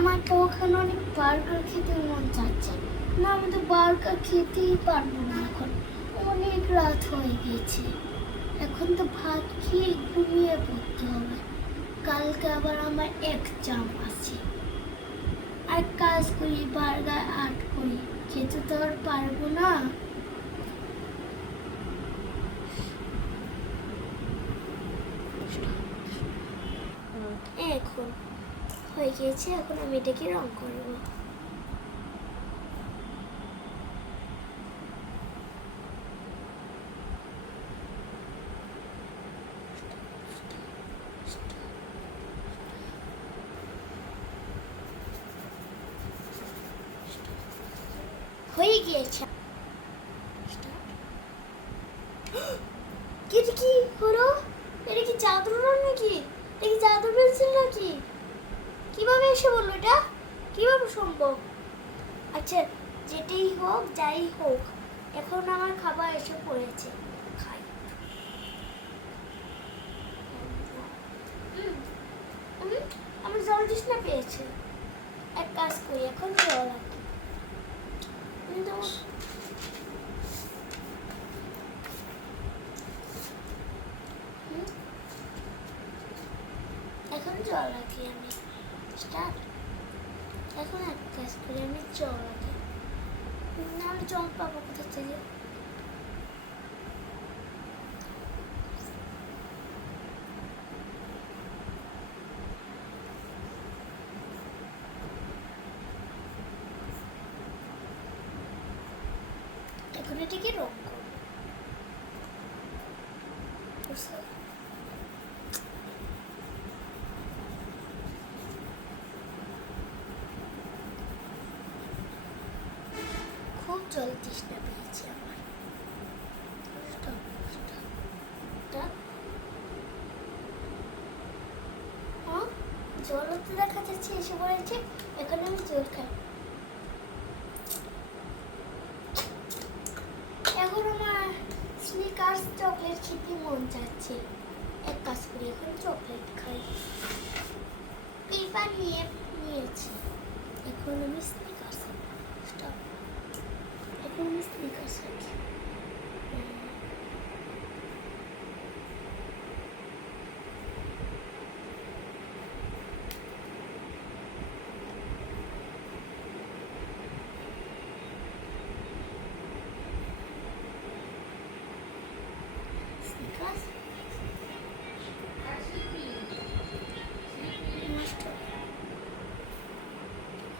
আমার তো ওখানে অনেক বার্গার খেতে মন চাচ্ছে না, আমি তো বার্গার খেতেই পারবো না এখন, অনেক রাত হয়ে গেছে। এখন তো ভাত খেয়ে ঘুমিয়ে পড়তে হবে, কালকে আবার আমার এক্সাম আছে। আর কাজ করি, বার্গার আর্ট করি, খেতে তো আর পারবো না। এখন হয়ে গিয়েছে, এখন আমি এটাকে রং করবো। হয়ে গিয়েছে। এটা কি হলো? এটা কি জাদুর রং নাকি? এটা কি জাদুর পেন্সিল নাকি? কিভাবে এসে বললো এটা? কিভাবে সম্ভব? আচ্ছা, যেটাই হোক যাই হোক, এখন আমার খাবার এসে পড়েছে, খাই। আমার জল তৃষ্ণা পেয়েছে। এক কাজ করি, এখন জল রাখি। এখন জল রাখি আমি। স্টার্ট। এখন এক কাজ করি, আমি জল রাখি। আমি জল পাবো কোথা থেকে? এখন এটাকে রং করবো। খুব জল তৃষ্ণা পেয়েছে আমার। জল হতে দেখা যাচ্ছে এসে পড়েছে, এখন আমি জল খাই। এখন আমার স্নিকার্স চকলেট খেতে মন চাচ্ছে, এক কাজ করি, এখন চকলেট খাই। পিপা নিয়েছি, এখন আমি স্নিকার্স স্টপ। এখন আমি স্নিকার্স খাই।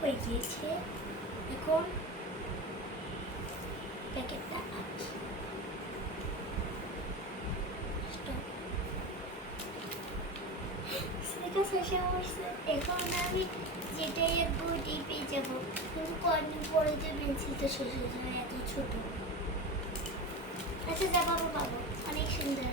হয়ে গিয়েছে, এখন প্যাকেটটা আঁকি। এখন আমি যেটাই একটু ওইটাই পেয়ে যাবো, কিন্তু কয়েকদিন পরে যে পেন্সিলটা শেষ হয়ে যাবে, এত ছোট। আচ্ছা, যা পাবো পাবো, অনেক সুন্দর।